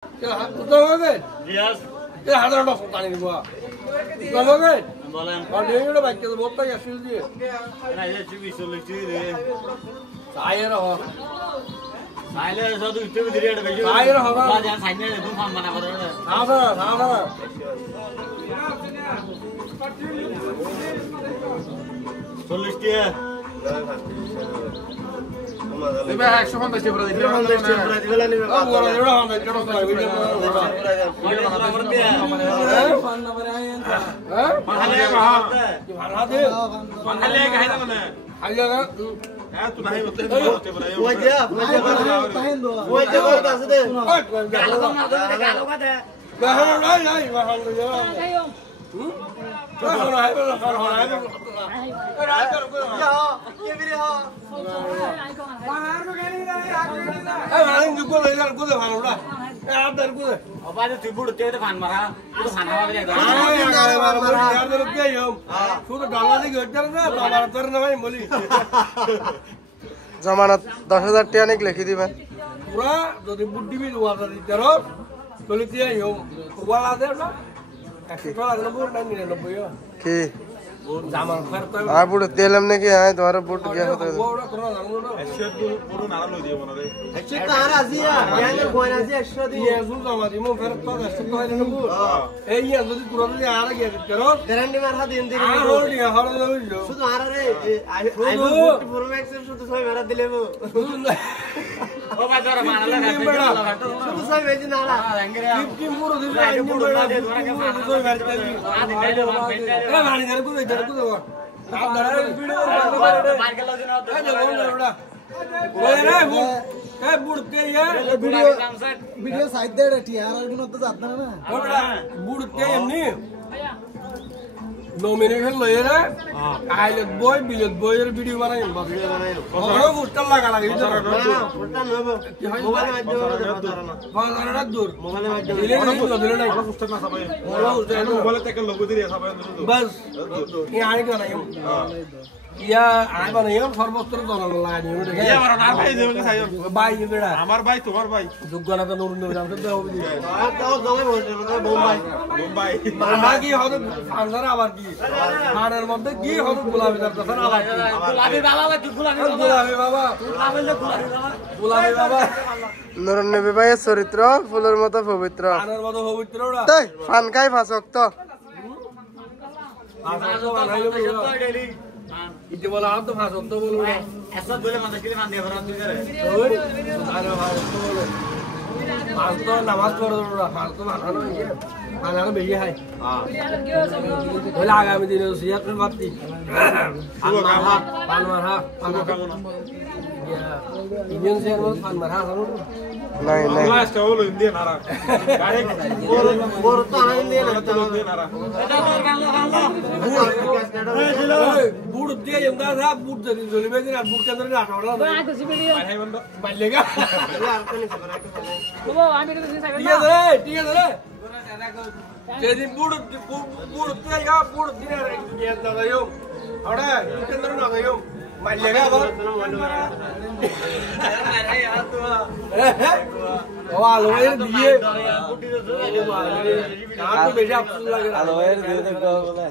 Yes. Ada dok tani gua. Kamu kan? Bolen. Kalau dia udah baca tuh boppa ya sih dia. Nah ya cuma solusi deh. Saya roh. Saya satu itu berdiri ada baju. Saya roh. Jangan saya itu faham mana korona. Sama. Solusi dia. Ibu hak semua masih berada di mana? Oh, orang itu orang itu orang itu. जमानत 10,000 টাকা নিক লিখি দিবেন পুরা যদি বুদ্ধি B ওয়ালা দিতে রো বলি দিয়ে ওয়ালা দে না 100 টাকা লাগবে না 99 কি জামান খরচ আর বুড়ো তেল এমনি কি আয় তোমার বুট গিয়া হতো ওরা তোরা জানো না 100 পুরো নাড়া লই দিও মনে রে 100 টাকা আজিয়া গ্যাঙ্গের কোন আজি 100 দিয়ে জুল জামা দিমু ফেরত তো 100 টাকা নেব এই যদি তোরা যদি আর গিয়া দিতে রো গ্যারান্টি মারহা দিন দিন আর হল দিয়া হল লইলো শুধু আর রে আই বুট পুরো ম্যাক্স শুধু সবাই মেরা দিলেবো ও বাজার মানালা গাতে শুধু সবাই বেজি নালা 50 পুরো দিল আই বুট দে তোরা কে মানা সবাই বের করে আদি গাইলে মান বেটা এ মানি করে কই ধরে কই आप धरे वीडियो मार के लजन होता है बोला ओए रे ए बुड़ते ये वीडियो साइड दे रे टीआरआर गुण तो जाता ना बोला बुड़ते एमनी नॉमिनेशन लय रे आइलेट बॉय रे वीडियो बनाई और पोस्टर लगा पोस्टर नबो मोबाइल माध्यम दूर मोबाइल माध्यम दिले नाही पोस्टर ना सबाय मोबाइल तक लोगो दिले सबाय बस ये आने का नहीं ইয়া আই বানাইও সর্বত্র দলাল লাগানি দেখে ইয়া আমার আর ভাই দেবে কি সাইও ভাই বেড়া আমার ভাই তোমার ভাই যোগ্যনা তো নুরুন নাম তো দাও দি আর দাও জমে বলতে বোম্বাই মানা কি হবে আন্দার আবার কি খানের মধ্যে কি হবে গোলাপি দরকার আবার গোলাপি বাবা কি গোলাপি বাবা গোলাপি বাবা নুরুন নবী ভাইয়ের চরিত্র ফুলের মতো পবিত্র খানের মতো পবিত্র ওরা তাই ফান খাই ফাসক তো इतने बोला आप तो फांस तो बोलो ऐसा बोले मत के लिए मान दिया भरा तू करे ओए अरे फांस तो बोलो फांस तो नमाज पढ़ो थोड़ा फांस तो माना ना ये माना ना भैया है हां बोला आगामी दिन में सियात में बात थी पान मारा या इंडियन से पान मारा सब नहीं नहीं लास्ट बोलो इंडियन नारा गाड़ी और तो इंडियन नारा बूढ़ दिया जंदा था बूढ़ जरी जोली में ना बूढ़ के अंदर ना आटा वाला भाई बंदो मलेगा वो आमी तो नहीं सकता ठीक है रे जेदी बूढ़ तेगा बूढ़ दिन ये ना गयो अरे के अंदर ना गयो मलेगा वो अरे यार तू ओ आलोयर दिए कहां तो बेटा अफसोस लग रहा आलोयर दिए तो बोला